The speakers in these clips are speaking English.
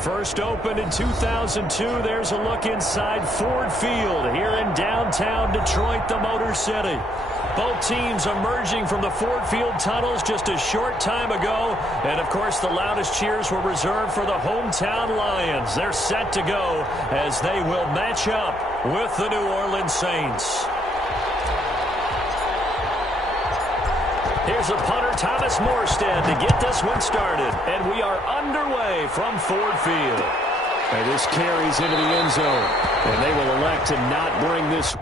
First opened in 2002, there's a look inside Ford Field here in downtown Detroit, the Motor City. Both teams emerging from the Ford Field tunnels just a short time ago. And, of course, the loudest cheers were reserved for the hometown Lions. They're set to go as they will match up with the New Orleans Saints. Here's a punter, Thomas Morstead, to get this one started. And we are underway from Ford Field. And this carries into the end zone. And they will elect to not bring this.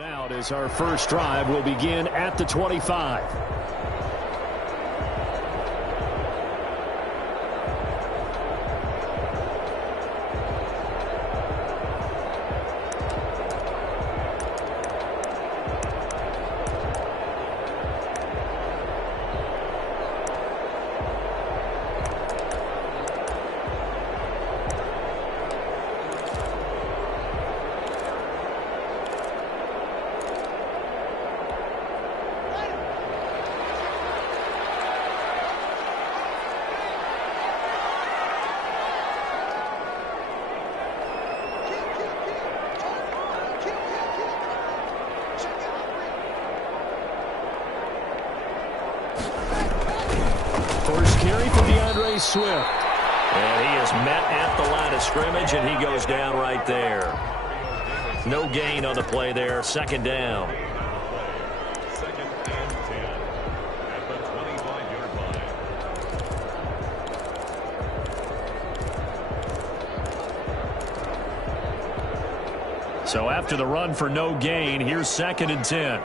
Out as our first drive will begin at the 25. Swift. And he is met at the line of scrimmage, and he goes down right there. No gain on the play there. Second down. Second and 10 at the 25-yard line. So after the run for no gain, here's second and 10.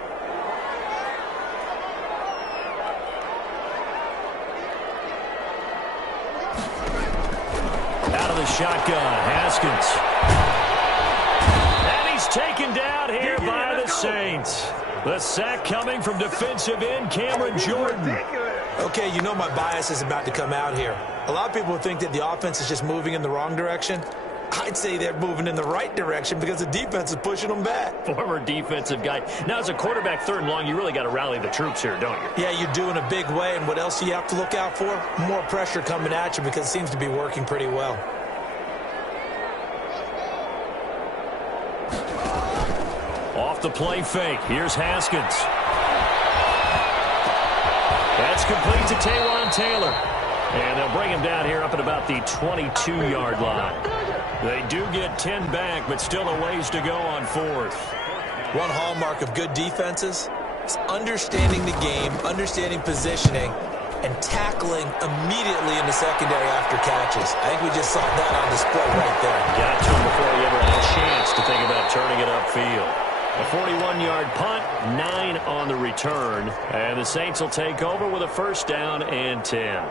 Shotgun, Haskins. And he's taken down here by the Saints. The sack coming from defensive end Cameron Jordan. Okay, you know my bias is about to come out here. A lot of people think that the offense is just moving in the wrong direction. I'd say they're moving in the right direction because the defense is pushing them back. Former defensive guy. Now, as a quarterback, third and long, you really got to rally the troops here, don't you? Yeah, you do in a big way. And what else do you have to look out for? More pressure coming at you because it seems to be working pretty well. Off the play fake. Here's Haskins. That's complete to Taywan Taylor. And they'll bring him down here up at about the 22-yard line. They do get 10 back, but still a ways to go on fourth. One hallmark of good defenses is understanding the game, understanding positioning, and tackling immediately in the secondary after catches. I think we just saw that on display right there. Got to him before he ever had a chance to think about turning it upfield. A 41-yard punt, 9 on the return. And the Saints will take over with a first down and 10.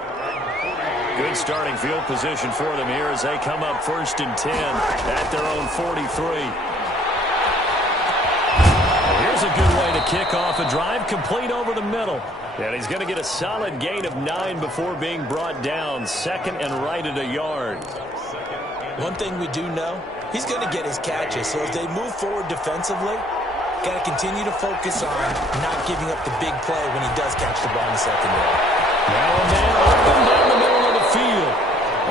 Good starting field position for them here as they come up first and 10 at their own 43. Here's a good way to kick off a drive, complete over the middle. And he's going to get a solid gain of 9 before being brought down. Second and right at a yard. One thing we do know, he's going to get his catches. So as they move forward defensively, got to continue to focus on not giving up the big play when he does catch the ball in the secondary. Now a man open down the middle of the field.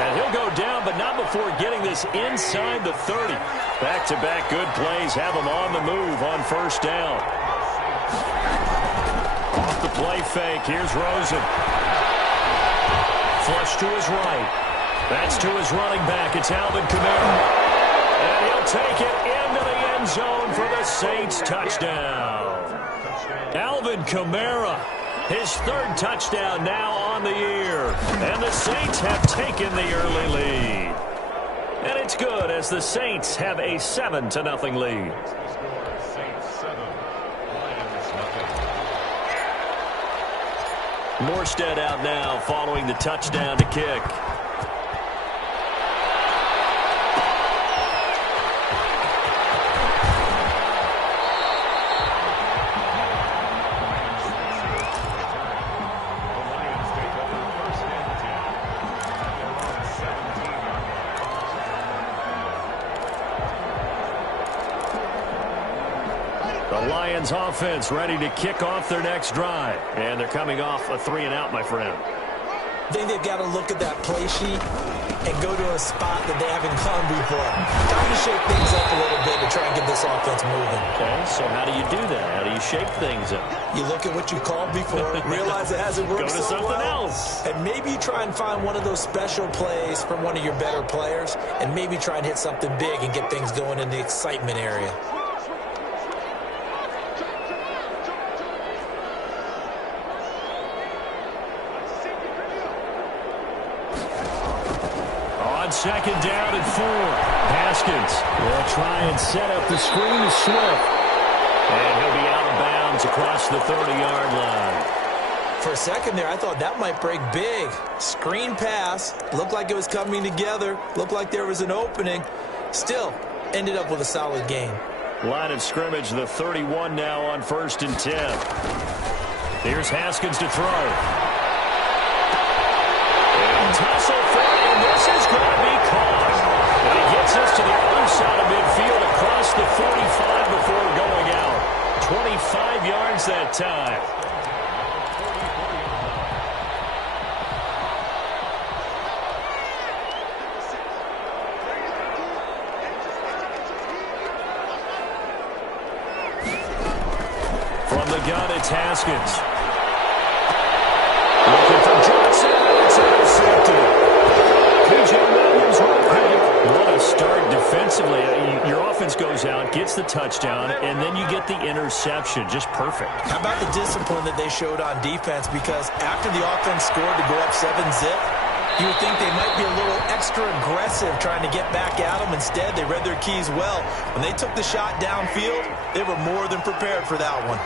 And he'll go down, but not before getting this inside the 30. Back-to-back good plays have him on the move on first down. Off the play fake, here's Rosen. Flush to his right. That's to his running back. It's Alvin Kamara. And he'll take it into the end zone for the Saints touchdown. Alvin Kamara, his third touchdown now on the year. And the Saints have taken the early lead. And it's good as the Saints have a 7-0 lead. Morstead out now following the touchdown to kick. The Lions offense ready to kick off their next drive. And they're coming off a 3-and-out, my friend. I think they've got to look at that play sheet and go to a spot that they haven't gone before. Time to shake things up a little bit to try and get this offense moving. Okay, so how do you do that? How do you shake things up? You look at what you called before, realize it hasn't worked Go to so something well, else. and maybe try and find one of those special plays from one of your better players, and maybe try and hit something big and get things going in the excitement area. Second down and 4. Haskins will try and set up the screen to Swift. And he'll be out of bounds across the 30-yard line. For a second there, I thought that might break big. Screen pass. Looked like it was coming together. Looked like there was an opening. Still, ended up with a solid game. Line of scrimmage, the 31 now on 1st and 10. Here's Haskins to throw. And tussle for it, and this is going to be caught. And he gets us to the other side of midfield across the 45 before going out. 25 yards that time. From the gun, it's Haskins. Looking for Johnson. It's intercepted. P.J. Williams will pick. What a start defensively. Your offense goes out, gets the touchdown, and then you get the interception. Just perfect. How about the discipline that they showed on defense? Because after the offense scored to go up 7-zip, you would think they might be a little extra aggressive trying to get back at them. Instead, they read their keys well. When they took the shot downfield, they were more than prepared for that one.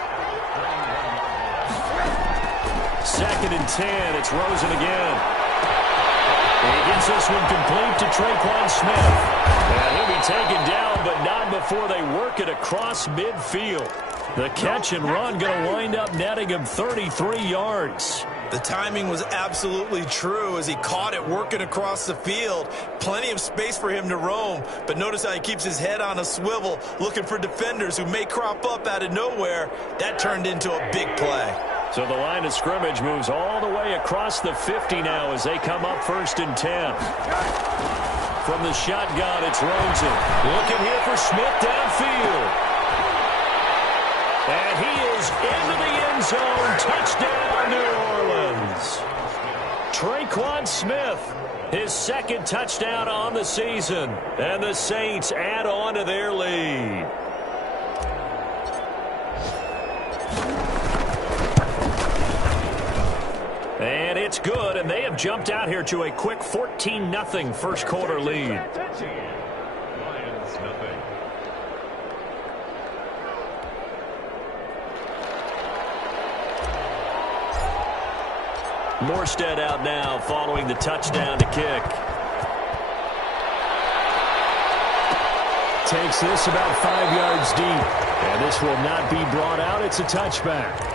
2nd and 10. It's Rosen again. He gets this one complete to Traquan Smith. And he'll be taken down, but not before they work it across midfield. The catch and run going to wind up netting him 33 yards. The timing was absolutely true as he caught it working across the field. Plenty of space for him to roam, but notice how he keeps his head on a swivel looking for defenders who may crop up out of nowhere. That turned into a big play. So the line of scrimmage moves all the way across the 50 now as they come up 1st and 10. From the shotgun, it's Rosen. Looking here for Smith downfield. And he is into the end zone. Touchdown, New Orleans. Traquan Smith, his 2nd touchdown on the season. And the Saints add on to their lead. And it's good, and they have jumped out here to a quick 14-0 first quarter lead. Lions, nothing. Morstead out now following the touchdown to kick. Takes this about 5 yards deep. And this will not be brought out. It's a touchback.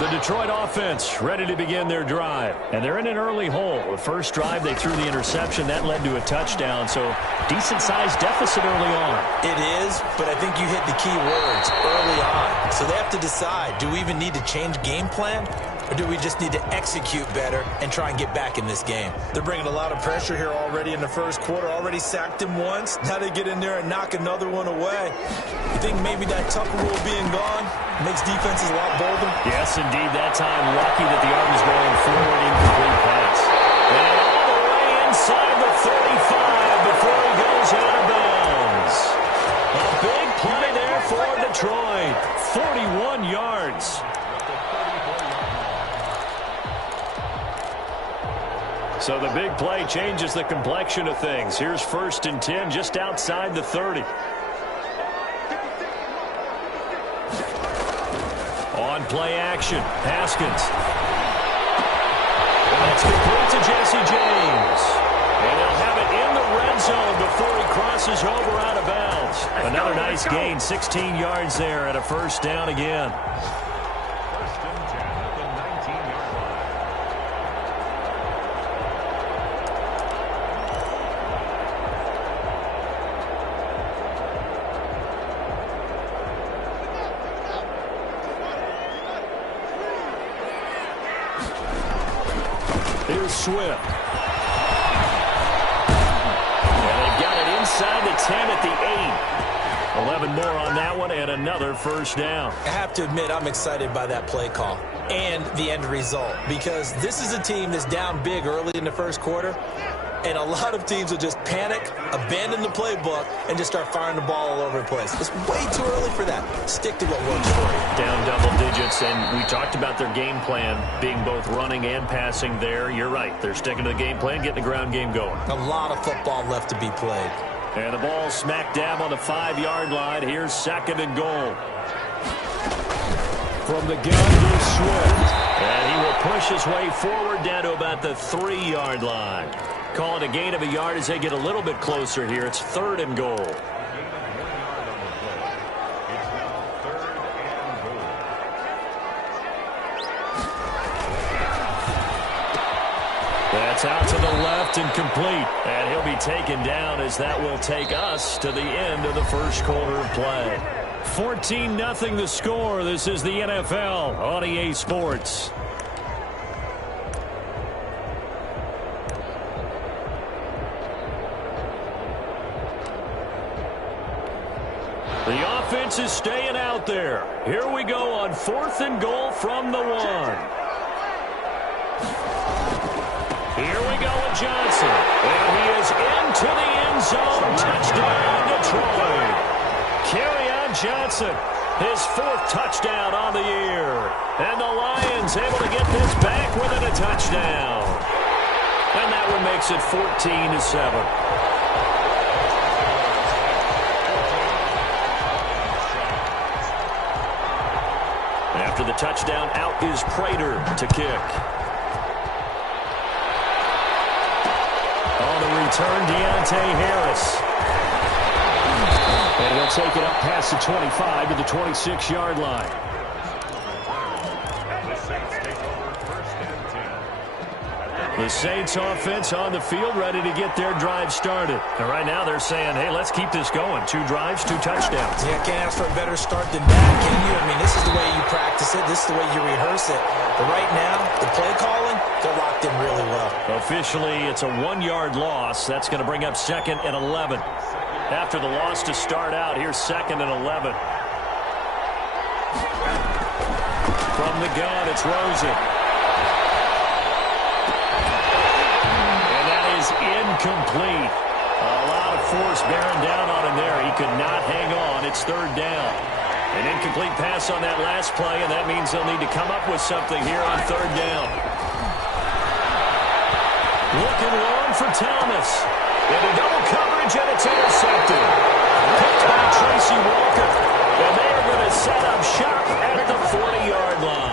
The Detroit offense ready to begin their drive. And they're in an early hole. The first drive, they threw the interception. That led to a touchdown. So decent-sized deficit early on. It is, but I think you hit the key words early on. So they have to decide, do we even need to change game plan? Or do we just need to execute better and try and get back in this game? They're bringing a lot of pressure here already in the first quarter. Already sacked him once. Now they get in there and knock another one away. You think maybe that Tucker rule being gone makes defenses a lot bolder? Yes, indeed. That time, lucky that the arm is going forward. Incomplete pass. And all the way inside the 35 before he goes out of bounds. A big play there for Detroit. 41 yards. So the big play changes the complexion of things. Here's 1st and 10 just outside the 30. On play action, Haskins. And that's complete to Jesse James. And they'll have it in the red zone before he crosses over out of bounds. Another nice gain, 16 yards there at a 1st down again. 1st and 10 at the 19-yard line. Swift. And they've got it inside the 10 at the 8. 11 more on that one and another first down. I have to admit, I'm excited by that play call and the end result, because this is a team that's down big early in the first quarter, and a lot of teams will just panic, abandon the playbook, and just start firing the ball all over the place. It's way too early for that. Stick to what works for you. Down double digits, and we talked about their game plan being both running and passing there. You're right. They're sticking to the game plan, getting the ground game going. A lot of football left to be played. And the ball smack dab on the 5-yard line. Here's 2nd and goal. From the gun goes Swift. And he will push his way forward down to about the 3-yard line. Call it a gain of a yard as they get a little bit closer here. It's 3rd and goal. That's out to the left and complete. And he'll be taken down as that will take us to the end of the first quarter of play. 14-0 the score. This is the NFL on EA Sports. The offense is staying out there. Here we go on 4th and goal from the 1. Here we go with Johnson. And he is into the end zone. Touchdown, Detroit. Kerryon Johnson, his 4th touchdown on the year. And the Lions able to get this back within a touchdown. And that one makes it 14-7. After the touchdown, out is Prater to kick. On the return, Deontay Harris. And he'll take it up past the 25 to the 26-yard line. The Saints offense on the field ready to get their drive started. And right now they're saying, hey, let's keep this going. 2 drives, 2 touchdowns. Yeah, can't ask for a better start than that, can you? I mean, this is the way you practice it. This is the way you rehearse it. But right now, the play calling, they're locked in really well. Officially, it's a 1-yard loss. That's going to bring up 2nd and 11. After the loss to start out, here's 2nd and 11. From the gun, it's Rosen. Incomplete. A lot of force bearing down on him there. He could not hang on. It's 3rd down. An incomplete pass on that last play, and that means they'll need to come up with something here on 3rd down. Looking long for Thomas. Into double coverage, and it's intercepted. Picked by Tracy Walker. And they are going to set up shop at the 40-yard line.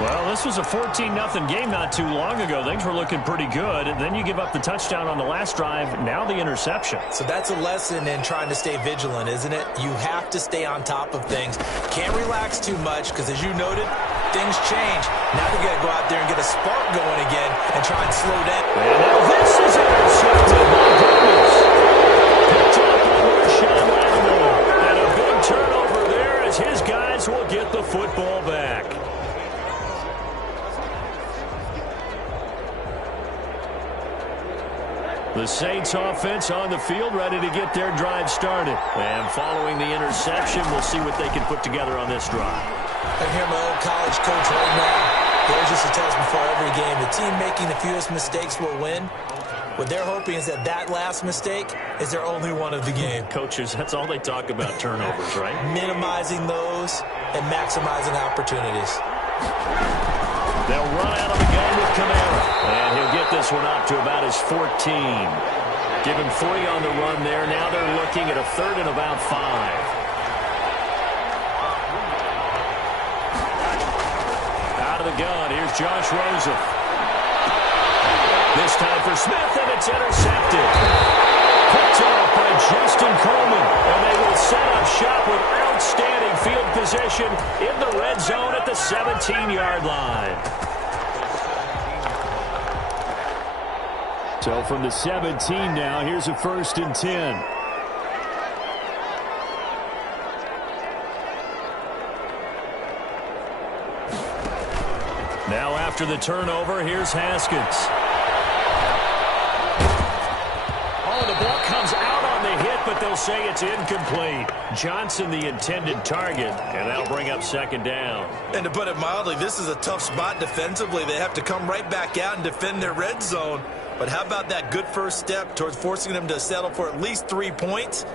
Well, this was a 14-0 game not too long ago. Things were looking pretty good. And then you give up the touchdown on the last drive. Now the interception. So that's a lesson in trying to stay vigilant, isn't it? You have to stay on top of things. Can't relax too much because, as you noted, things change. Now they got to go out there and get a spark going again and try and slow down. And now this is intercepted. My goodness. Picked up by Marshawn Lattimore. And a big turnover there as his guys will get the football back. The Saints offense on the field ready to get their drive started. And following the interception, we'll see what they can put together on this drive. I hear my old college coach right now. There's just to tell us before every game, the team making the fewest mistakes will win. What they're hoping is that that last mistake is their only one of the game. Coaches, that's all they talk about, turnovers, right? Minimizing those and maximizing opportunities. They'll run out of the gun with Kamara. And he'll get this one up to about his 14. Give him 3 on the run there. Now they're looking at a 3rd and about 5. Out of the gun, here's Josh Rosen. This time for Smith, and it's intercepted. Picked off by Justin Coleman. And they will set up shop with outstanding field position in the red zone at the 17-yard line. So from the 17 now, here's a 1st and 10. Now after the turnover, here's Haskins. Oh, the ball comes out on the hit, but they'll say it's incomplete. Johnson, the intended target, and that'll bring up second down. And to put it mildly, this is a tough spot defensively. They have to come right back out and defend their red zone. But how about that good first step towards forcing them to settle for at least 3 points?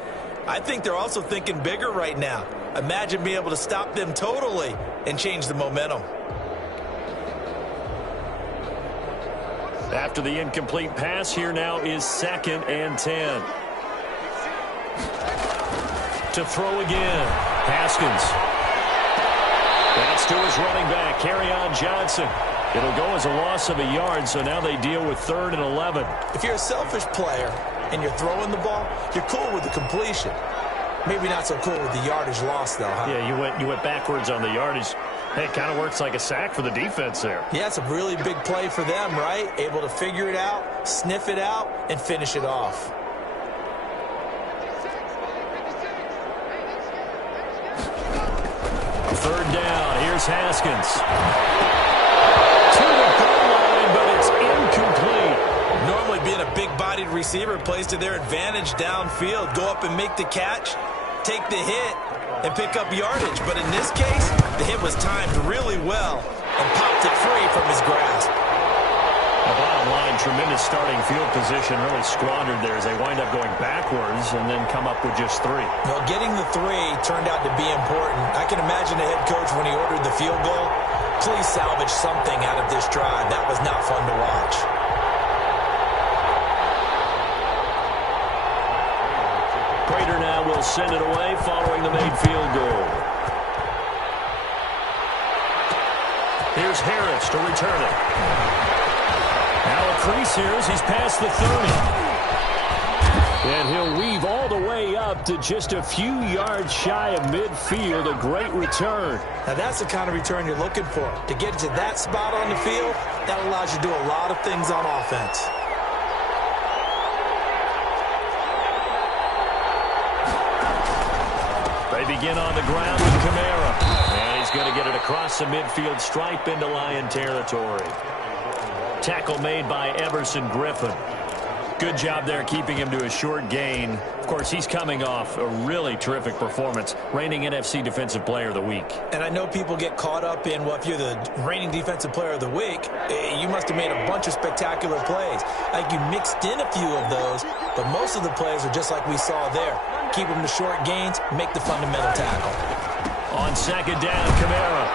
I think they're also thinking bigger right now. Imagine being able to stop them totally and change the momentum. After the incomplete pass, here now is 2nd and 10. To throw again, Haskins. That's to his running back, Kerryon Johnson. It'll go as a loss of a yard, so now they deal with 3rd and 11. If you're a selfish player and you're throwing the ball, you're cool with the completion. Maybe not so cool with the yardage loss, though, huh? Yeah, you went backwards on the yardage. Hey, it kind of works like a sack for the defense there. Yeah, it's a really big play for them, right? Able to figure it out, sniff it out, and finish it off. Third down. Here's Haskins. To the goal line, but it's incomplete. Normally being a big-bodied receiver plays to their advantage downfield. Go up and make the catch, take the hit, and pick up yardage. But in this case, the hit was timed really well and popped it free from his grasp. The bottom line, tremendous starting field position, really squandered there as they wind up going backwards and then come up with just 3. Well, getting the 3 turned out to be important. I can imagine the head coach when he ordered the field goal. Please salvage something out of this drive. That was not fun to watch. Prater now will send it away following the made field goal. Here's Harris to return it. Now a crease here as he's past the 30. And he'll weave all the way up to just a few yards shy of midfield. A great return. Now that's the kind of return you're looking for. To get to that spot on the field, that allows you to do a lot of things on offense. They begin on the ground with Kamara. And he's going to get it across the midfield stripe into Lion territory. Tackle made by Everson Griffin. Good job there keeping him to a short gain. Of course, he's coming off a really terrific performance, reigning NFC Defensive Player of the Week. And I know people get caught up in, well, if you're the reigning Defensive Player of the Week, you must have made a bunch of spectacular plays. I think you mixed in a few of those, but most of the plays are just like we saw there. Keep them to short gains, make the fundamental tackle. On second down, Kamara.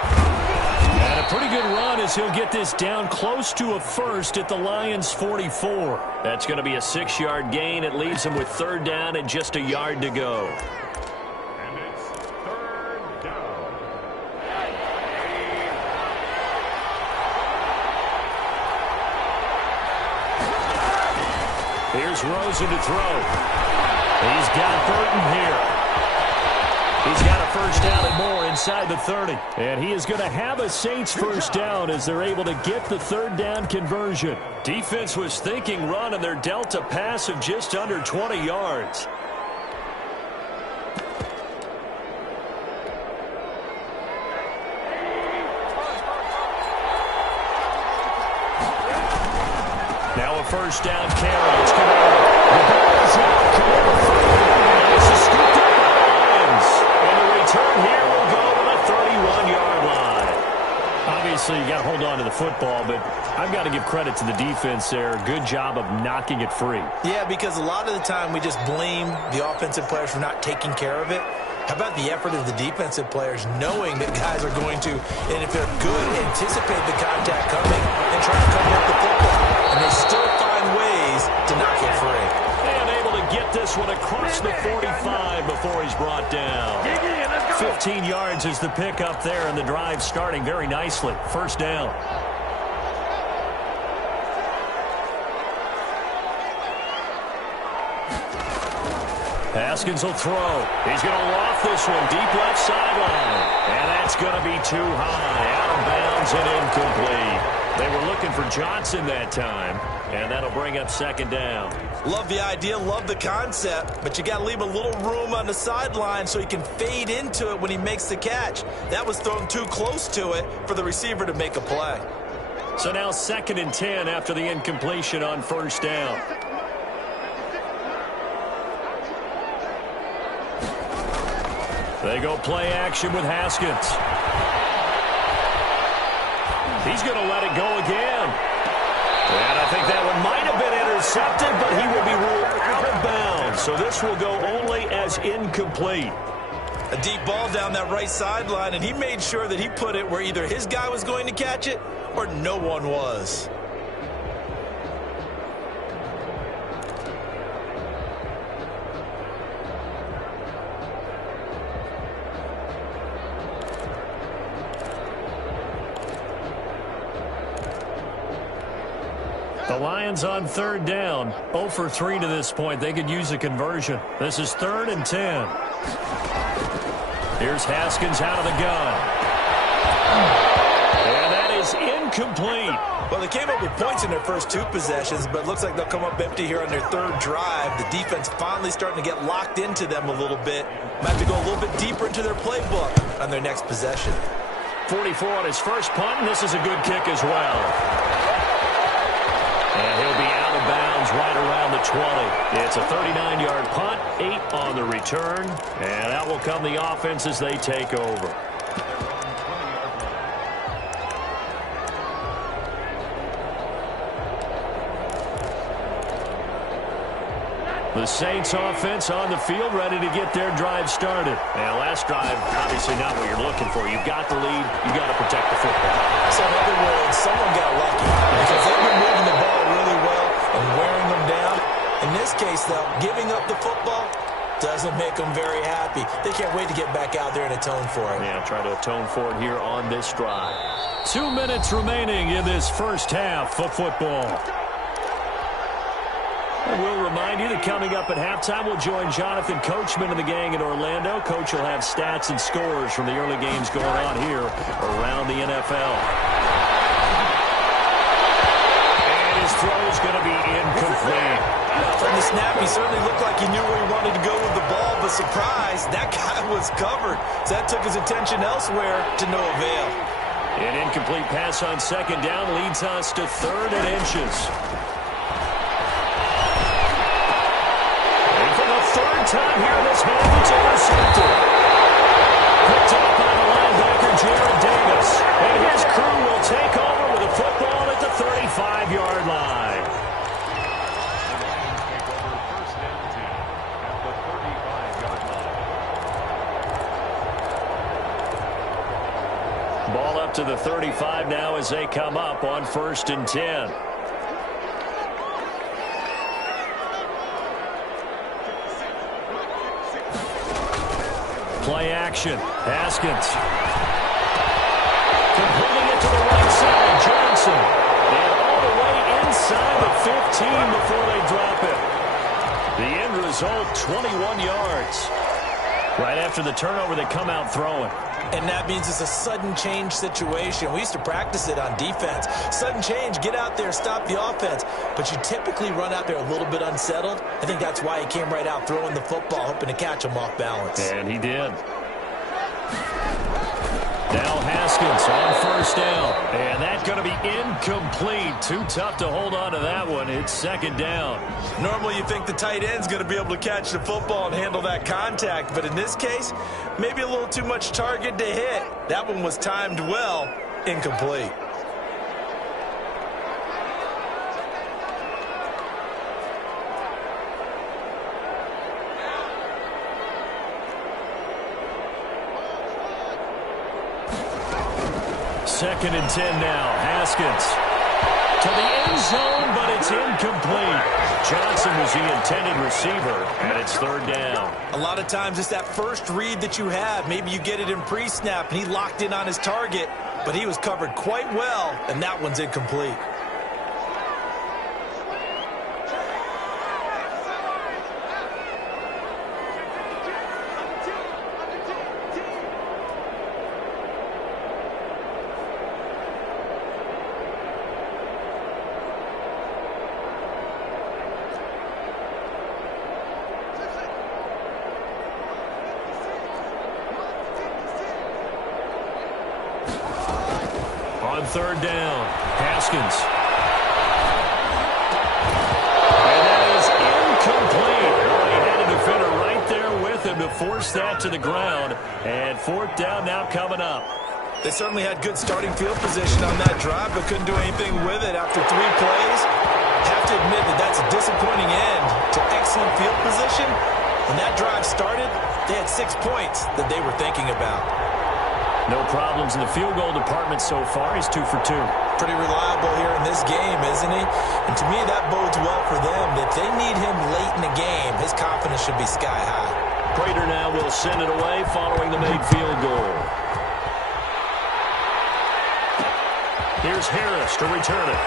And a pretty good run as he'll get this down close to a first at the Lions' 44. That's going to be a 6-yard gain. It leaves him with 3rd down and just a yard to go. And it's 3rd down. Here's Rosen to throw. He's got Burton here. He's got a first down and more inside the 30. And he is going to have a Saints first down as they're able to get the 3rd down conversion. Defense was thinking run, and they're dealt a pass of just under 20 yards. Now a first down carry. It's Kamara. The ball is out. Kamara fired. This is scooped up by the Lions. And the return here will go to the 31-yard line. Obviously, you got to hold on to the football, but I've got to give credit to the defense there. Good job of knocking it free. Yeah, because a lot of the time we just blame the offensive players for not taking care of it. How about the effort of the defensive players knowing that guys are going to, and if they're good, anticipate the contact coming and try to cover up the football. And they still find ways to knock it free. And able to get this one across the 45 before he's brought down. 15 yards is the pickup there, and the drive starting very nicely. First down. Haskins will throw. He's going to loft this one deep left sideline. And that's going to be too high. Out of bounds and incomplete. They were looking for Johnson that time. And that'll bring up second down. Love the idea, love the concept, but you got to leave a little room on the sideline so he can fade into it when he makes the catch. That was thrown too close to it for the receiver to make a play. So now 2nd and 10 after the incompletion on first down. They go play action with Haskins. He's going to let it go again. And I think that one might have been intercepted, but he will be ruled out of bounds. So this will go only as incomplete. A deep ball down that right sideline, and he made sure that he put it where either his guy was going to catch it or no one was. The Lions on 3rd down. 0 for 3 to this point. They could use a conversion. This is 3rd and 10. Here's Haskins out of the gun. And that is incomplete. Well, they came up with points in their first 2 possessions, but it looks like they'll come up empty here on their 3rd drive. The defense finally starting to get locked into them a little bit. Might have to go a little bit deeper into their playbook on their next possession. 44 on his first punt, and this is a good kick as well. And he'll be out of bounds right around the 20. It's a 39-yard punt, 8 on the return, and out will come the offense as they take over. The Saints offense on the field, ready to get their drive started. And last drive, obviously not what you're looking for. You've got the lead. You've got to protect the football. So in other words, someone got lucky because they've been moving the ball really well and wearing them down. In this case, though, giving up the football doesn't make them very happy. They can't wait to get back out there and atone for it. Yeah, try to atone for it here on this drive. 2 minutes remaining in this first half of football. And we'll remind you that coming up at halftime, we'll join Jonathan Coachman and the gang in Orlando. Coach will have stats and scores from the early games going on here around the NFL. And his throw is going to be incomplete. From the snap, he certainly looked like he knew where he wanted to go with the ball, but surprise, that guy was covered. So that took his attention elsewhere to no avail. An incomplete pass on 2nd down leads us to 3rd and inches. Time here, this man gets intercepted. Picked up by the linebacker, Jared Davis. And his crew will take over with a football at the 35-yard line. First down team at the 35-yard line. Ball up to the 35 now as they come up on 1st and 10. Play action. Haskins. Completing it to the right side. Johnson. And all the way inside the 15 before they drop it. The end result, 21 yards. Right after the turnover, they come out throwing. And that means it's a sudden change situation. We used to practice it on defense. Sudden change, get out there, stop the offense. But you typically run out there a little bit unsettled. I think that's why he came right out throwing the football, hoping to catch him off balance. And he did. Now Haskins on 1st down. And that's going to be incomplete. Too tough to hold on to that one. It's 2nd down. Normally you think the tight end's going to be able to catch the football and handle that contact. But in this case, maybe a little too much target to hit. That one was timed well. Incomplete. Second and 10 now. Haskins to the end zone, but it's incomplete. Johnson was the intended receiver, and it's 3rd down. A lot of times it's that first read that you have. Maybe you get it in pre-snap, and he locked in on his target, but he was covered quite well, and that one's incomplete. on third down. Haskins. And that is incomplete. Well, he had a defender right there with him to force that to the ground. And fourth down now coming up. They certainly had good starting field position on that drive, but couldn't do anything with it after 3 plays. Have to admit that that's a disappointing end to excellent field position. When that drive started, they had 6 points that they were thinking about. No problems in the field goal department so far. He's 2 for 2. Pretty reliable here in this game, isn't he? And to me, that bodes well for them. If they need him late in the game, his confidence should be sky high. Prater now will send it away following the made field goal. Here's Harris to return it.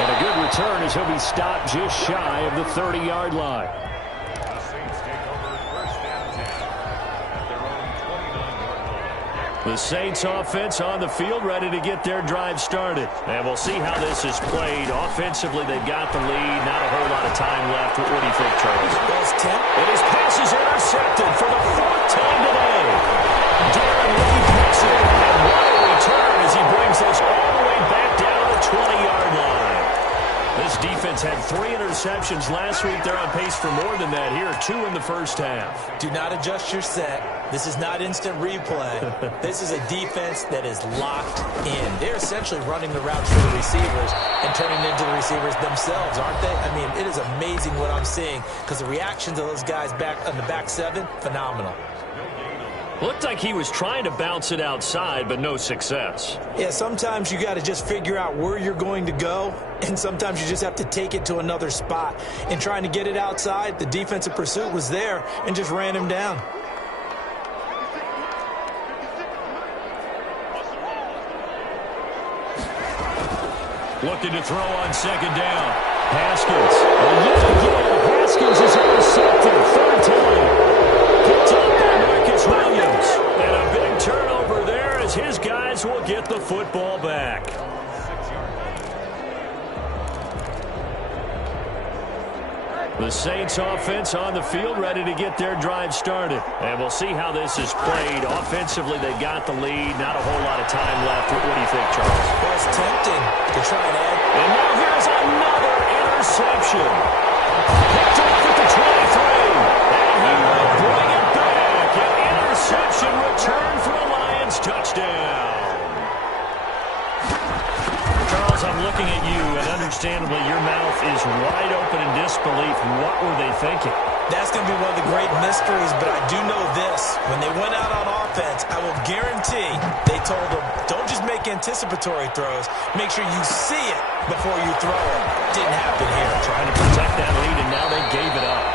And a good return as he'll be stopped just shy of the 30-yard line. The Saints take over first and 10 at their own 29-yard line. The Saints offense on the field ready to get their drive started. And we'll see how this is played. Offensively, they've got the lead. Not a whole lot of time left. What do you think, Charles? And his pass is intercepted for the 4th time today. Darren Lee picks it. And what a return as he brings this all the way back down to the 20-yard line. This defense had 3 interceptions last week. They're on pace for more than that here. 2 in the first half. do not adjust your set. This is not instant replay. This is a defense that is locked in. They're essentially running the routes for the receivers and turning into the receivers themselves, aren't they? I mean, it is amazing what I'm seeing because the reactions of those guys back on the back 7, phenomenal. Looked like he was trying to bounce it outside, but no success. Yeah, sometimes you got to just figure out where you're going to go, and sometimes you just have to take it to another spot. And trying to get it outside, the defensive pursuit was there and just ran him down. Looking to throw on second down. Haskins. Haskins is intercepted. 3rd time. Picked up by Marcus Williams. And a big turnover there as his guys will get the football back. The Saints offense on the field ready to get their drive started. And we'll see how this is played. Offensively, they got the lead. Not a whole lot of time left. What do you think, Charles? Well, it's tempting to try and add. And now here's another interception. Picked off at the 23. And he will bring it back. An interception return for a Lions touchdown. Charles, I'm looking at you, and understandably, your mouth is wide open in disbelief. What were they thinking? That's going to be one of the great mysteries, but I do know this. When they went out on offense, I will guarantee they told them, don't just make anticipatory throws. Make sure you see it before you throw it. Didn't happen here. Trying to protect that lead, and now they gave it up.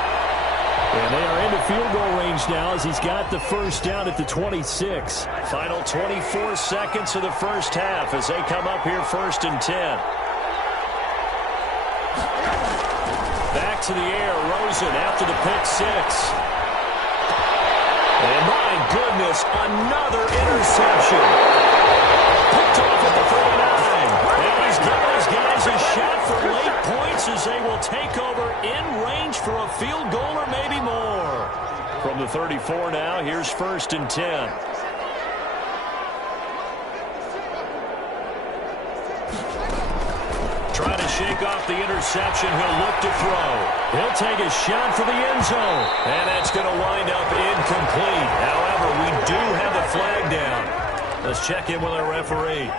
And they are into field goal range now as he's got the first down at the 26. Final 24 seconds of the first half as they come up here 1st and 10. Back to the air, Rosen after the pick 6. And my goodness, another interception. Picked off at the 39. And he's giving his guys a shot for late points as they will take over in range for a field goal or maybe more. From the 34 now, here's 1st and 10. Trying to shake off the interception. He'll look to throw. He'll take a shot for the end zone. And that's going to wind up incomplete. However, we do have a flag down. Let's check in with our referee.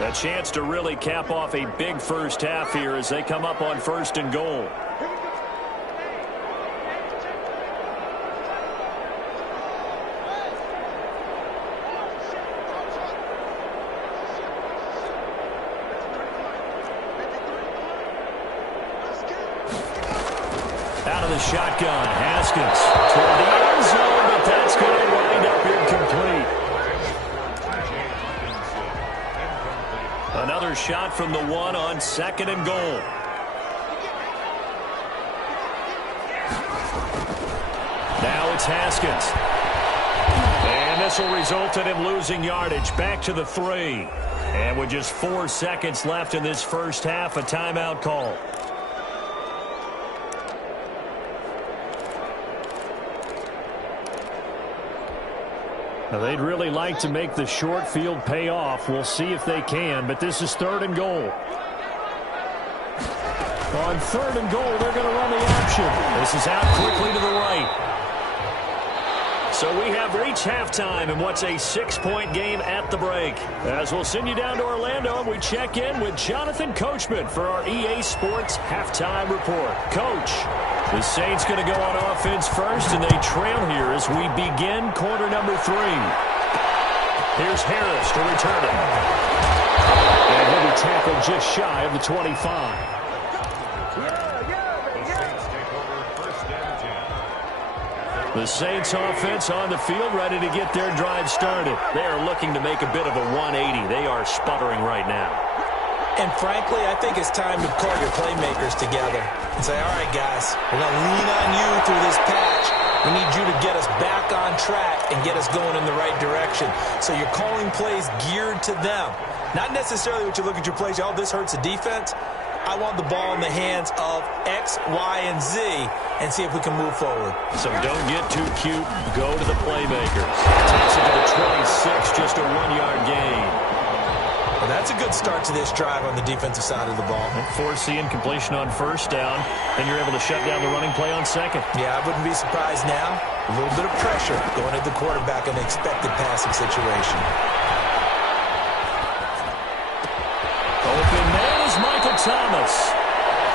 A chance to really cap off a big first half here as they come up on 1st and goal. Out of the shotgun, Haskins toward the end zone, but that's going to wind up incomplete. Another shot from the 1 on 2nd and goal. Now it's Haskins. And this will result in him losing yardage. Back to the 3. And with just 4 seconds left in this first half, a timeout call. Now, they'd really like to make the short field pay off. We'll see if they can, but this is 3rd and goal. On 3rd and goal, they're going to run the option. This is out quickly to the right. So we have reached halftime in what's a 6-point game at the break. As we'll send you down to Orlando, and we check in with Jonathan Coachman for our EA Sports Halftime Report. Coach, the Saints going to go on offense first, and they trail here as we begin quarter number 3. Here's Harris to return it. And he'll be tackled just shy of the 25. The Saints offense on the field, ready to get their drive started. They are looking to make a bit of a 180. They are sputtering right now. And frankly, I think it's time to call your playmakers together and say, all right, guys, we're going to lean on you through this patch. We need you to get us back on track and get us going in the right direction. So you're calling plays geared to them. Not necessarily what you look at your plays, oh, this hurts the defense. I want the ball in the hands of X, Y, and Z and see if we can move forward. So don't get too cute. Go to the playmakers. Takes it to the 26, just a 1-yard gain. Well, that's a good start to this drive on the defensive side of the ball. Force the incompletion on 1st down, and you're able to shut down the running play on 2nd. Yeah, I wouldn't be surprised now. A little bit of pressure going at the quarterback in an expected passing situation. Open man is Michael Thomas.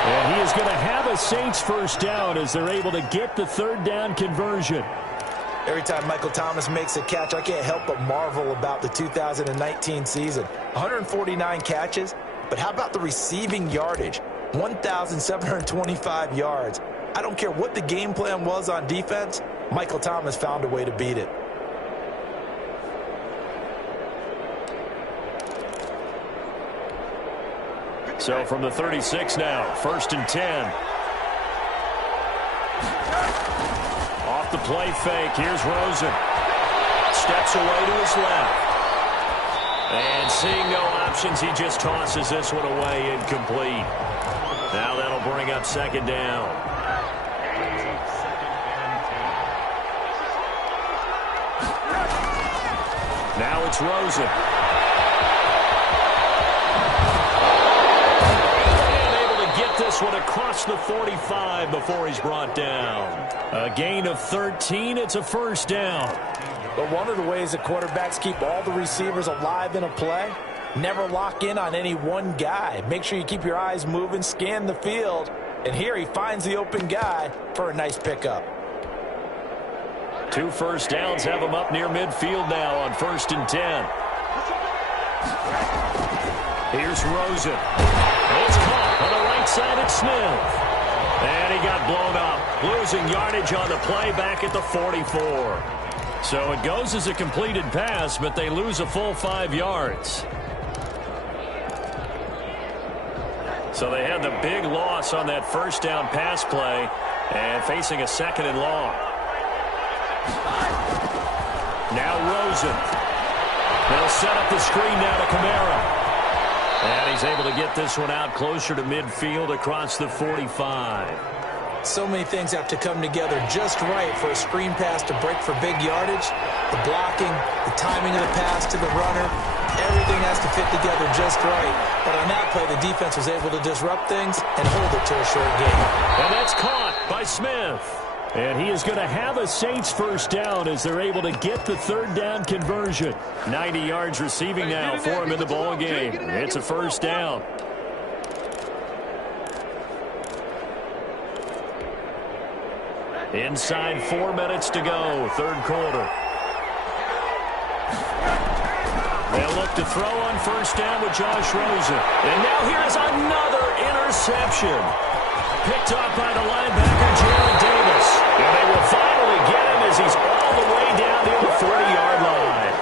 And he is going to have a Saints 1st down as they're able to get the 3rd down conversion. Every time Michael Thomas makes a catch, I can't help but marvel about the 2019 season. 149 catches, but how about the receiving yardage? 1,725 yards. I don't care what the game plan was on defense, Michael Thomas found a way to beat it. So from the 36 now, 1st and 10. Off the play fake, here's Rosen. Steps away to his left. And seeing no options, he just tosses this one away, incomplete. Now that'll bring up 2nd down. Now it's Rosen. This one across the 45 before he's brought down. A gain of 13. It's a 1st down. But one of the ways that quarterbacks keep all the receivers alive in a play, never lock in on any one guy. Make sure you keep your eyes moving, scan the field. And here he finds the open guy for a nice pickup. 2 1st downs have him up near midfield now on 1st and 10. Here's Rosen. It's caught on the right side at Smith. And he got blown up, losing yardage on the play back at the 44. So it goes as a completed pass, but they lose a full 5 yards. So they had the big loss on that 1st down pass play and facing a 2nd and long. Now Rosen. They'll set up the screen now to Kamara. And he's able to get this one out closer to midfield across the 45. So many things have to come together just right for a screen pass to break for big yardage. The blocking, the timing of the pass to the runner, everything has to fit together just right. But on that play, the defense was able to disrupt things and hold it to a short game. And that's caught by Smith. And he is going to have a Saints 1st down as they're able to get the 3rd down conversion. 90 yards receiving now for him in the ball game. It's a 1st down. Inside 4 minutes to go, 3rd quarter. They'll look to throw on 1st down with Josh Rosen. And now here's another interception. Picked up by the linebacker, Jared Davis. And they will finally get him as he's all the way down near the 40-yard line.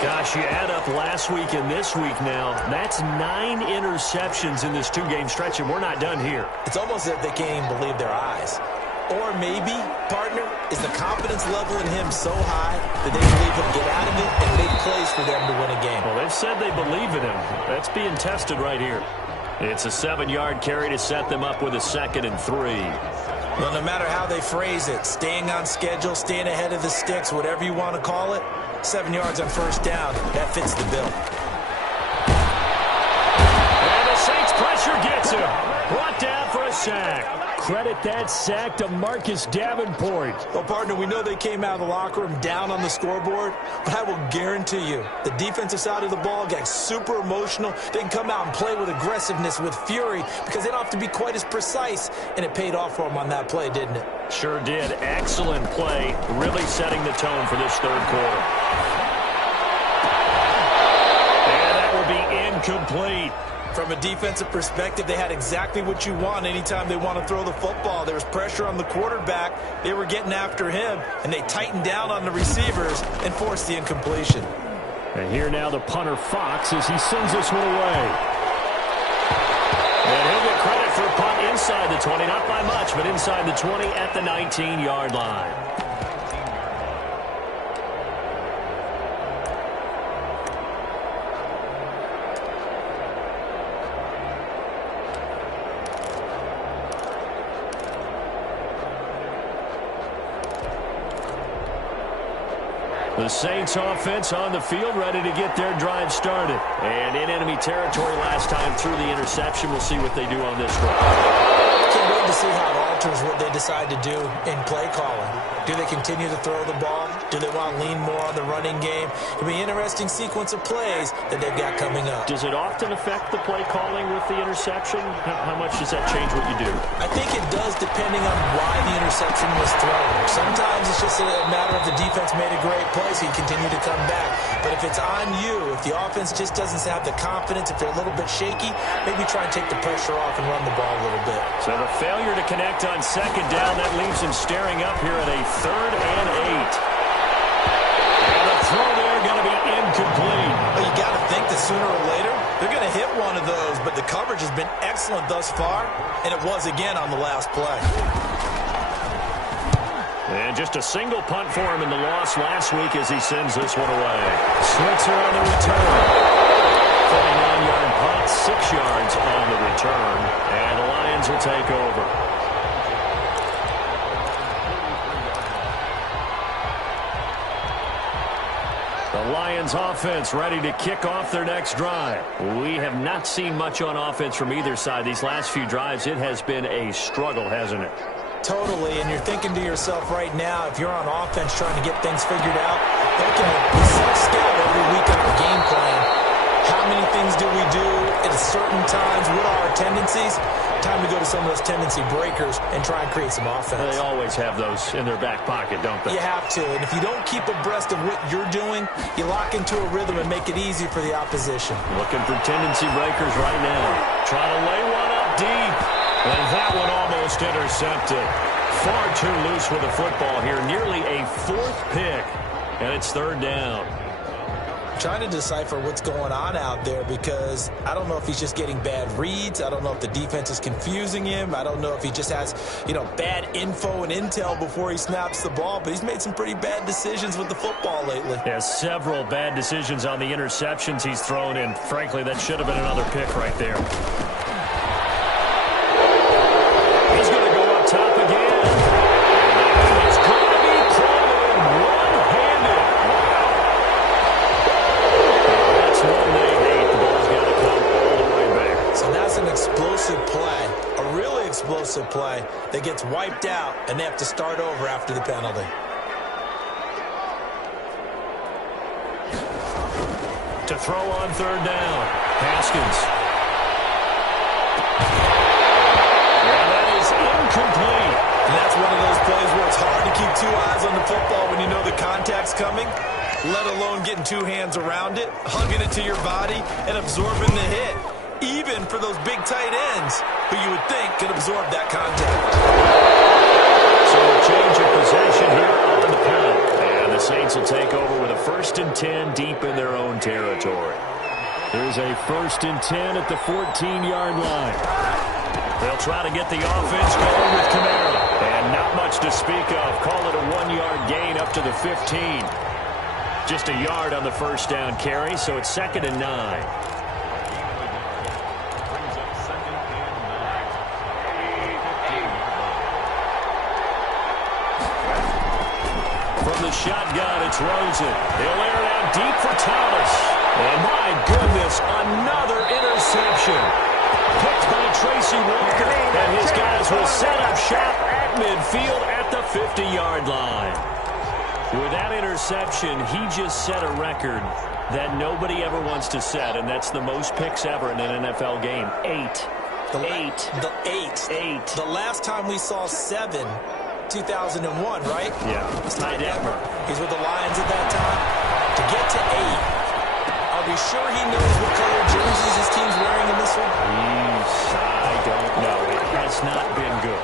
Gosh, you add up last week and this week now, that's 9 interceptions in this 2-game stretch, and we're not done here. It's almost as if they can't even believe their eyes. Or maybe, partner, is the confidence level in him so high that they believe he'll get out of it and make plays for them to win a game. Well, they've said they believe in him. That's being tested right here. It's a 7-yard carry to set them up with a 2nd and 3. Well, no matter how they phrase it, staying on schedule, staying ahead of the sticks, whatever you want to call it, 7 yards on first down. That fits the bill. And the Saints pressure gets him. Brought down for a sack. Credit that sack to Marcus Davenport. Well, partner, we know they came out of the locker room down on the scoreboard, but I will guarantee you the defensive side of the ball got super emotional. They can come out and play with aggressiveness, with fury, because they don't have to be quite as precise, and it paid off for them on that play, didn't it? Sure did. Excellent play, really setting the tone for this third quarter. And that will be incomplete. From a defensive perspective, they had exactly what you want anytime they want to throw the football. There was pressure on the quarterback. They were getting after him, and they tightened down on the receivers and forced the incompletion. And here now the punter, Fox, as he sends this one away. And he'll get credit for a punt inside the 20. Not by much, but inside the 20 at the 19-yard line. The Saints offense on the field, ready to get their drive started. And in enemy territory last time through the interception. We'll see what they do on this one. Can't wait to see how it alters what they decide to do in play calling. Do they continue to throw the ball? Do they want to lean more on the running game? It'll be an interesting sequence of plays that they've got coming up. Does it often affect the play calling with the interception? How much does that change what you do? I think it does, depending on why the interception was thrown. Sometimes it's just a matter of the defense made a great play, so you continue to come back. But if it's on you, if the offense just doesn't have the confidence, if they're a little bit shaky, maybe try and take the pressure off and run the ball a little bit. So the failure to connect on second down, that leaves him staring up here at a 3rd and 8. And the throw there going to be incomplete. Well, you got to think that sooner or later, they're going to hit one of those, but the coverage has been excellent thus far, and it was again on the last play. And just a single punt for him in the loss last week as he sends this one away. Switzer on the return. 49-yard punt, 6 yards on the return. And the Lions will take over. The Lions offense ready to kick off their next drive. We have not seen much on offense from either side. These last few drives, it has been a struggle, hasn't it? Totally, and you're thinking to yourself right now, if you're on offense trying to get things figured out, looking at we self-scout every week on our game plan. How many things do we do at certain times? What are our tendencies? Time to go to some of those tendency breakers and try and create some offense. They always have those in their back pocket, don't they? You have to, and if you don't keep abreast of what you're doing, you lock into a rhythm and make it easy for the opposition. Looking for tendency breakers right now. Trying to lay one up deep. And that one almost intercepted. Far too loose with the football here. Nearly a 4th pick. And it's 3rd down. Trying to decipher what's going on out there because I don't know if he's just getting bad reads. I don't know if the defense is confusing him. I don't know if he just has, bad info and intel before he snaps the ball. But he's made some pretty bad decisions with the football lately. Yeah, several bad decisions on the interceptions he's thrown in. Frankly, that should have been another pick right there. He's going to go up top again. He's going to be thrown one-handed. That's one they hate. The ball's got to come all the way back. So that's an explosive play, a really explosive play that gets wiped out, and they have to start over after the penalty. To throw on 3rd down. Haskins. Complete. And that's one of those plays where it's hard to keep 2 eyes on the football when you know the contact's coming, let alone getting 2 hands around it, hugging it to your body, and absorbing the hit, even for those big tight ends who you would think could absorb that contact. So a change of possession here on the punt. And the Saints will take over with a 1st and 10 deep in their own territory. There's a 1st and 10 at the 14-yard line. They'll try to get the offense going with Kamara. And not much to speak of. Call it a 1-yard gain up to the 15. Just a yard on the 1st down carry, so it's 2nd and 9. From the shotgun, It's Rosen. He'll air it out deep for Thomas. And my goodness, another interception. Picked by Tracy Walker. And his guys will set up shop at midfield at the 50-yard line. With that interception, he just set a record that nobody ever wants to set, and that's the most picks ever in an NFL game. 8. The last time we saw 7, 2001, right? Yeah. Ty Detmer. He's with the Lions at that time. To get to 8. Are we sure he knows what color jerseys his team's wearing in this one? I don't know. It has not been good.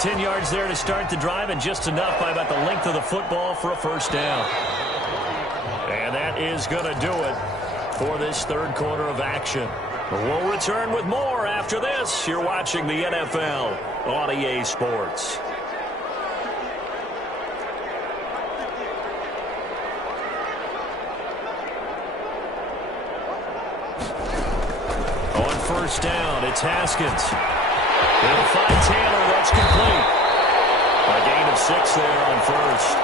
10 yards there to start the drive, and just enough by about the length of the football for a first down. And that is going to do it for this third quarter of action. We'll return with more after this. You're watching the NFL on EA Sports. First down, it's Haskins. He'll find Taylor. That's complete. A gain of 6 there on first.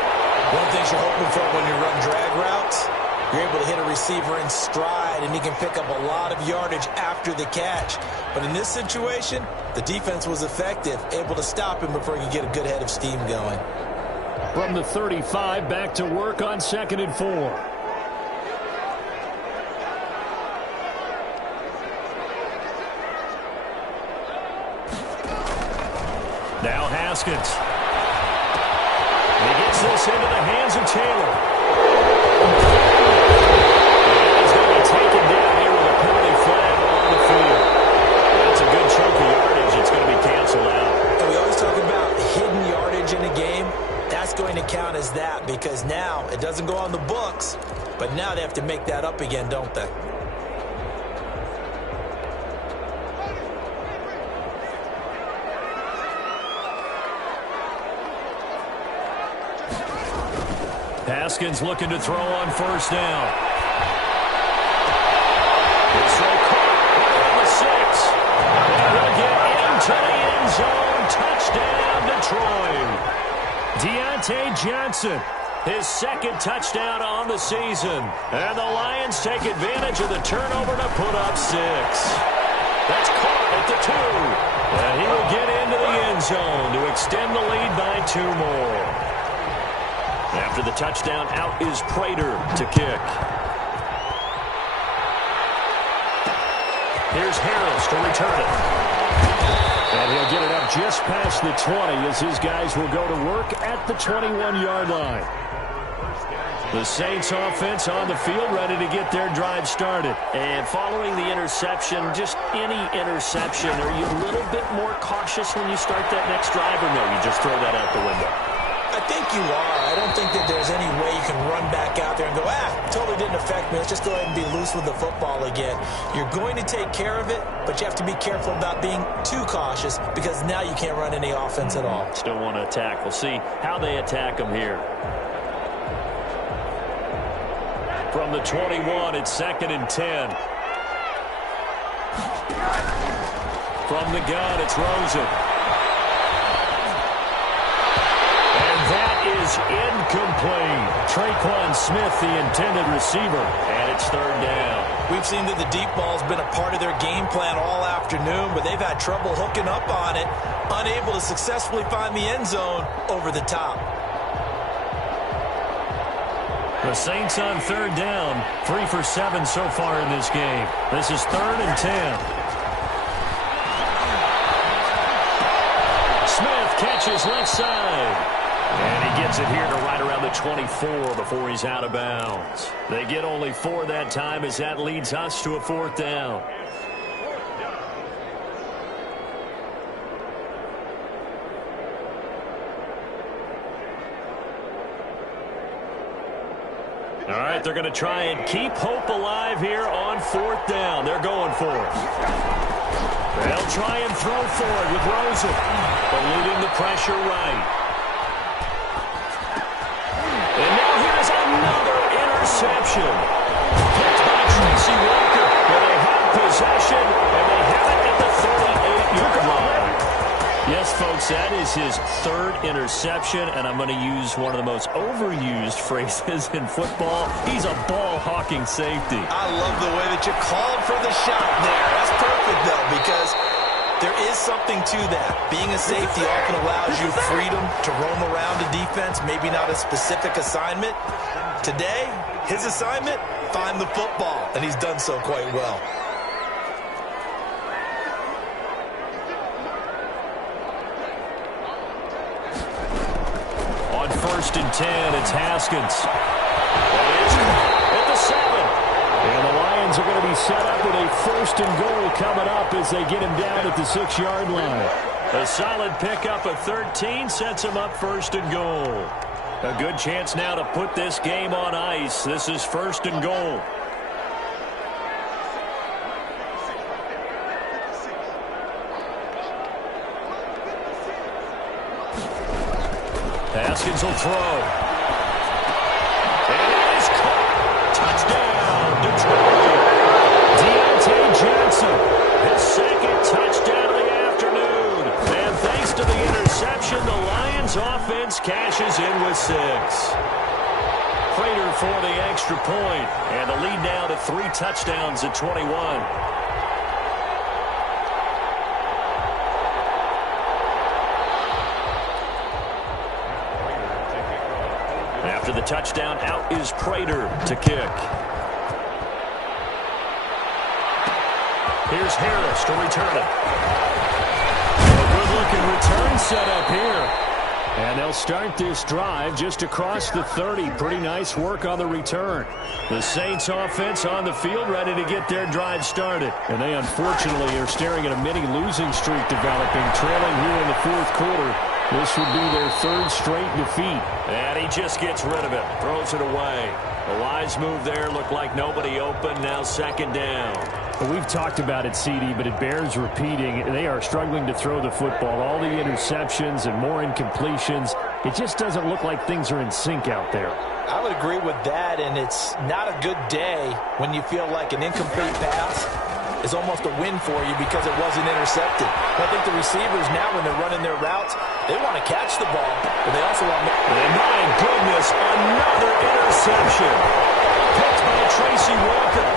One thing you're hoping for when you run drag routes, you're able to hit a receiver in stride, and he can pick up a lot of yardage after the catch. But in this situation, the defense was effective, able to stop him before he could get a good head of steam going. From the 35, back to work on 2nd and 4. Now Haskins. He gets this into the hands of Taylor. And he's going to be taken down here with a penalty flag on the field. That's a good chunk of yardage. It's going to be canceled out. And we always talk about hidden yardage in a game. That's going to count as that because now it doesn't go on the books, but now they have to make that up again, don't they? Haskins looking to throw on first down. This throw caught right on the 6. And he'll get into the end zone. Touchdown, Detroit. Deontay Johnson, his 2nd touchdown on the season. And the Lions take advantage of the turnover to put up 6. That's caught at the 2. And he will get into the end zone to extend the lead by 2 more. After the touchdown, out is Prater to kick. Here's Harris to return it. And he'll get it up just past the 20 as his guys will go to work at the 21-yard line. The Saints offense on the field ready to get their drive started. And following the interception, just any interception, are you a little bit more cautious when you start that next drive, or no, you just throw that out the window? I think you are. I don't think that there's any way you can run back out there and go, totally didn't affect me. Let's just go ahead and be loose with the football again. You're going to take care of it, but you have to be careful about being too cautious because now you can't run any offense at all. Still want to attack. We'll see how they attack them here. From the 21, it's 2nd and 10. From the gun, it's Rosen. Is incomplete. Traquan Smith, the intended receiver, and it's 3rd down. We've seen that the deep ball's been a part of their game plan all afternoon, but they've had trouble hooking up on it, unable to successfully find the end zone over the top. The Saints on 3rd down, 3 for 7 so far in this game. This is 3rd and 10. Smith catches left side. And he gets it here to right around the 24 before he's out of bounds. They get only 4 that time as that leads us to a 4th down. All right, they're going to try and keep hope alive here on 4th down. They're going for it. They'll try and throw for it with Rosen, eluding the pressure right. And now here's another interception. Picked by Tracy Walker. But they have possession, and they have it at the 38-yard line. Yes, folks, that is his third interception, and I'm going to use one of the most overused phrases in football. He's a ball-hawking safety. I love the way that you called for the shot there. That's perfect, though, because there is something to that. Being a safety often allows you freedom to roam around a defense, maybe not a specific assignment. Today, his assignment, find the football, and he's done so quite well. On 1st and 10, it's Haskins. That is at the 7. And the Lions are going to be set up with a 1st and goal coming up as they get him down at the 6-yard line. A solid pickup of 13 sets him up 1st and goal. A good chance now to put this game on ice. This is 1st and goal. Haskins will throw. And it is caught. Touchdown, Detroit. Deontay Johnson, his second touchdown of the afternoon. And thanks to the interception, the Lions offense cashes in with 6. Prater for the extra point. And the lead now to 3 touchdowns at 21. After the touchdown, out is Prater to kick. Here's Harris to return it. A good-looking return set up here. And they'll start this drive just across the 30. Pretty nice work on the return. The Saints offense on the field ready to get their drive started. And they unfortunately are staring at a mini losing streak developing, trailing here in the 4th quarter. This would be their 3rd straight defeat. And he just gets rid of it. Throws it away. A wise move there. Looked like nobody open. Now 2nd down. Well, we've talked about it, CD, but it bears repeating. They are struggling to throw the football. All the interceptions and more incompletions. It just doesn't look like things are in sync out there. I would agree with that, and it's not a good day when you feel like an incomplete pass is almost a win for you because it wasn't intercepted. I think the receivers now, when they're running their routes, they want to catch the ball, but they also want to... And my goodness, another interception. Picked by Tracy Walker.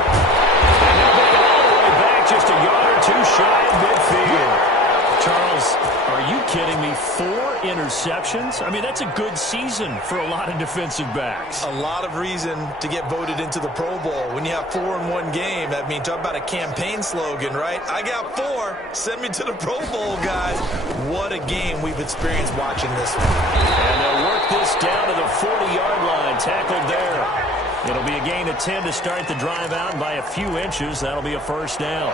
And he'll make it all the way back just a yard or 2 shy of midfield. Charles, are you kidding me? 4 interceptions? I mean, that's a good season for a lot of defensive backs. A lot of reason to get voted into the Pro Bowl. When you have 4 in one game, I mean, talk about a campaign slogan, right? I got 4. Send me to the Pro Bowl, guys. What a game we've experienced watching this one. And they'll work this down to the 40-yard line. Tackled there. It'll be a gain of 10 to start the drive out, and by a few inches, that'll be a 1st down.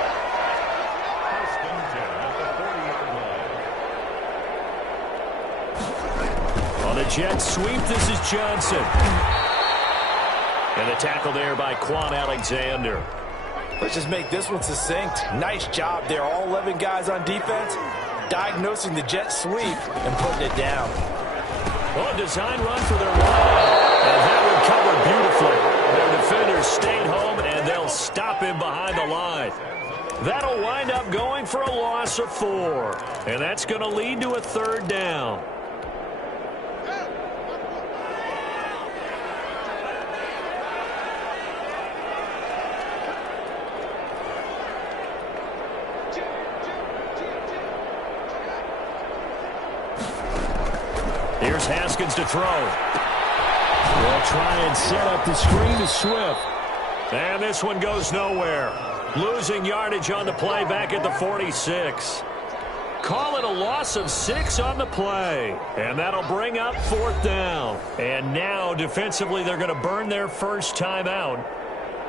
On the jet sweep, this is Johnson. And the tackle there by Quan Alexander. Let's just make this one succinct. Nice job there. All 11 guys on defense diagnosing the jet sweep and putting it down. Oh, design run for their line. And that recovered beautifully. Their defenders stayed home, and they'll stop him behind the line. That'll wind up going for a loss of 4. And that's going to lead to a 3rd down. Here's Haskins to throw. They'll try and set up the screen to Swift. And this one goes nowhere. Losing yardage on the play back at the 46. Call it a loss of 6 on the play. And that'll bring up 4th down. And now defensively they're going to burn their first timeout.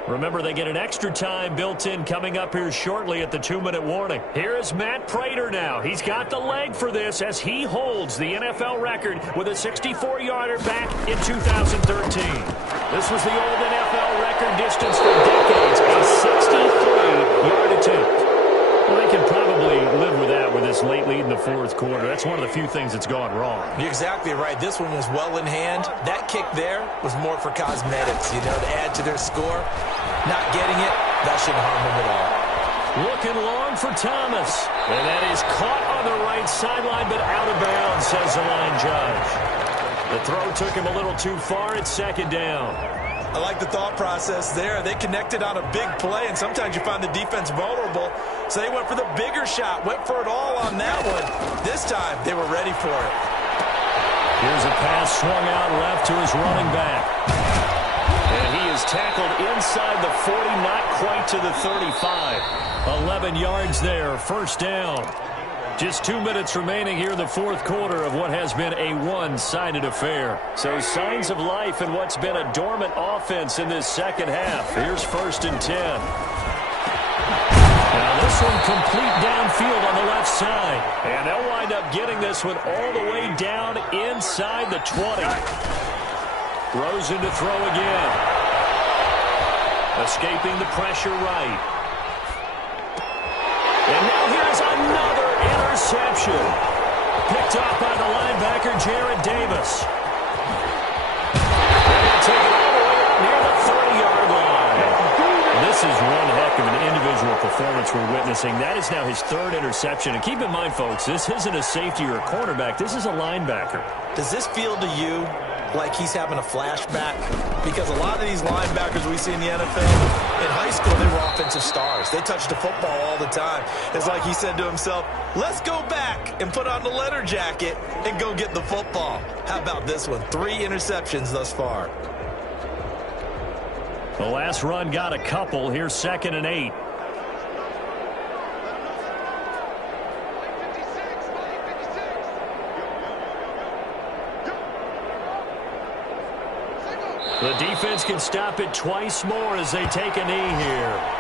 Remember, they get an extra time built in coming up here shortly at the 2-minute warning. Here is Matt Prater now. He's got the leg for this as he holds the NFL record with a 64-yarder back in 2013. This was the old NFL record distance for decades, a 63-yard attempt. Well, they can probably live with that with this late lead in the 4th quarter. That's one of the few things that's gone wrong. You're exactly right. This one was well in hand. That kick there was more for cosmetics, to add to their score. Not getting it, that shouldn't harm them at all. Looking long for Thomas. And that is caught on the right sideline, but out of bounds, says the line judge. The throw took him a little too far. It's second down. I like the thought process there. They connected on a big play, and sometimes you find the defense vulnerable. So they went for the bigger shot, went for it all on that one. This time, they were ready for it. Here's a pass swung out left to his running back. And he is tackled inside the 40, not quite to the 35. 11 yards there, first down. Just 2 minutes remaining here in the fourth quarter of what has been a one-sided affair. So signs of life in what's been a dormant offense in this second half. Here's 1st and 10. Now this one complete downfield on the left side. And they'll wind up getting this one all the way down inside the 20. Rosen to throw again. Escaping the pressure right. And now here's another interception. Picked off by the linebacker, Jared Davis. And they'll take it all the way up near the 30-yard line. This is one heck of an individual performance we're witnessing. That is now his 3rd interception. And keep in mind, folks, this isn't a safety or a cornerback. This is a linebacker. Does this feel to you like he's having a flashback? Because a lot of these linebackers we see in the NFL, in high school, they were offensive stars. They touched the football all the time. It's like he said to himself, let's go back and put on the leather jacket and go get the football. How about this one? 3 interceptions thus far. The last run got a couple. Here's 2nd and 8. The defense can stop it twice more as they take a knee here.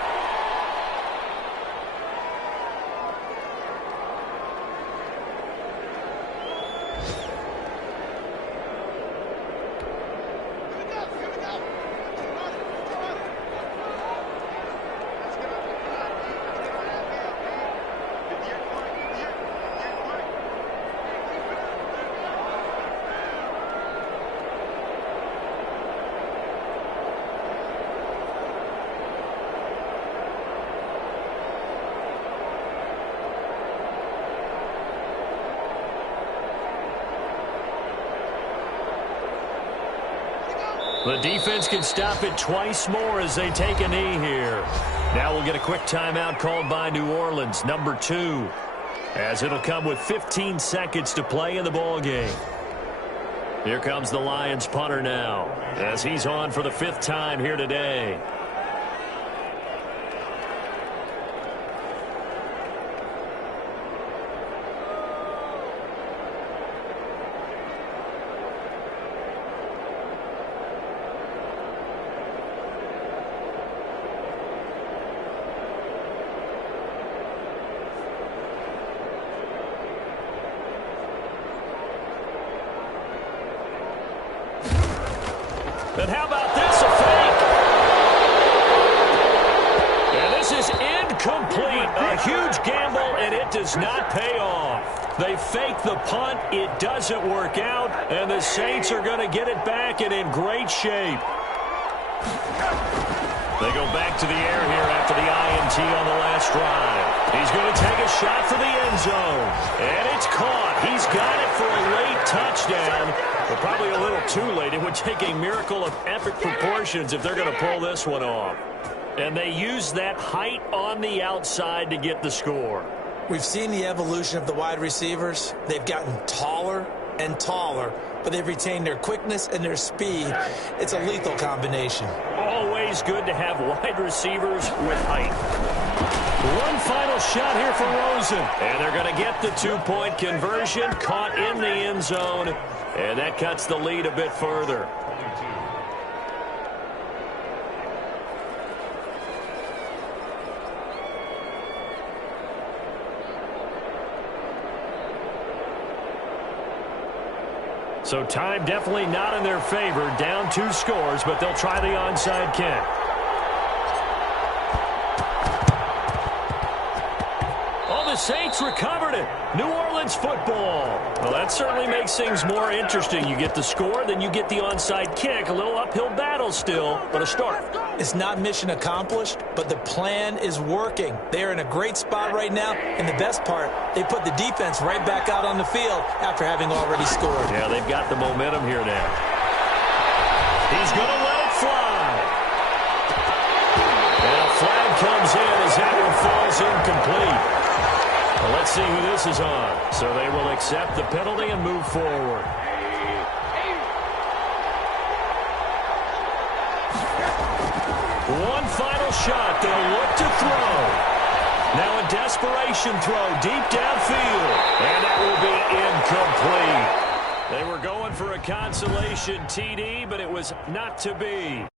The defense can stop it twice more as they take a knee here. Now we'll get a quick timeout called by New Orleans, number 2, as it'll come with 15 seconds to play in the ball game. Here comes the Lions punter now, as he's on for the 5th time here today. And how about this, a fake? And this is incomplete. A huge gamble, and it does not pay off. They fake the punt. It doesn't work out, and the Saints are going to get it back and in great shape. They go back to the air here after the INT on the last drive. He's going to take a shot for the end zone. And it's caught. He's got it for a late touchdown. But probably a little too late. It would take a miracle of epic proportions if they're going to pull this one off. And they use that height on the outside to get the score. We've seen the evolution of the wide receivers. They've gotten taller and taller, but they've retained their quickness and their speed. It's a lethal combination. Always good to have wide receivers with height. One final shot here for Rosen. And they're going to get the 2-point conversion, caught in the end zone. And that cuts the lead a bit further. So time definitely not in their favor. Down 2 scores, but they'll try the onside kick. Oh, the Saints Colts recovered it. New Orleans football. Well, that certainly makes things more interesting. You get the score, then you get the onside kick. A little uphill battle still, but a start. It's not mission accomplished, but the plan is working. They're in a great spot right now, and the best part, they put the defense right back out on the field after having already scored. Yeah, they've got the momentum here now. He's going to let it fly. And a flag comes in as that one falls incomplete. Well, let's see who this is on. So they will accept the penalty and move forward. One final shot. They'll look to throw. Now a desperation throw deep downfield. And that will be incomplete. They were going for a consolation TD, but it was not to be.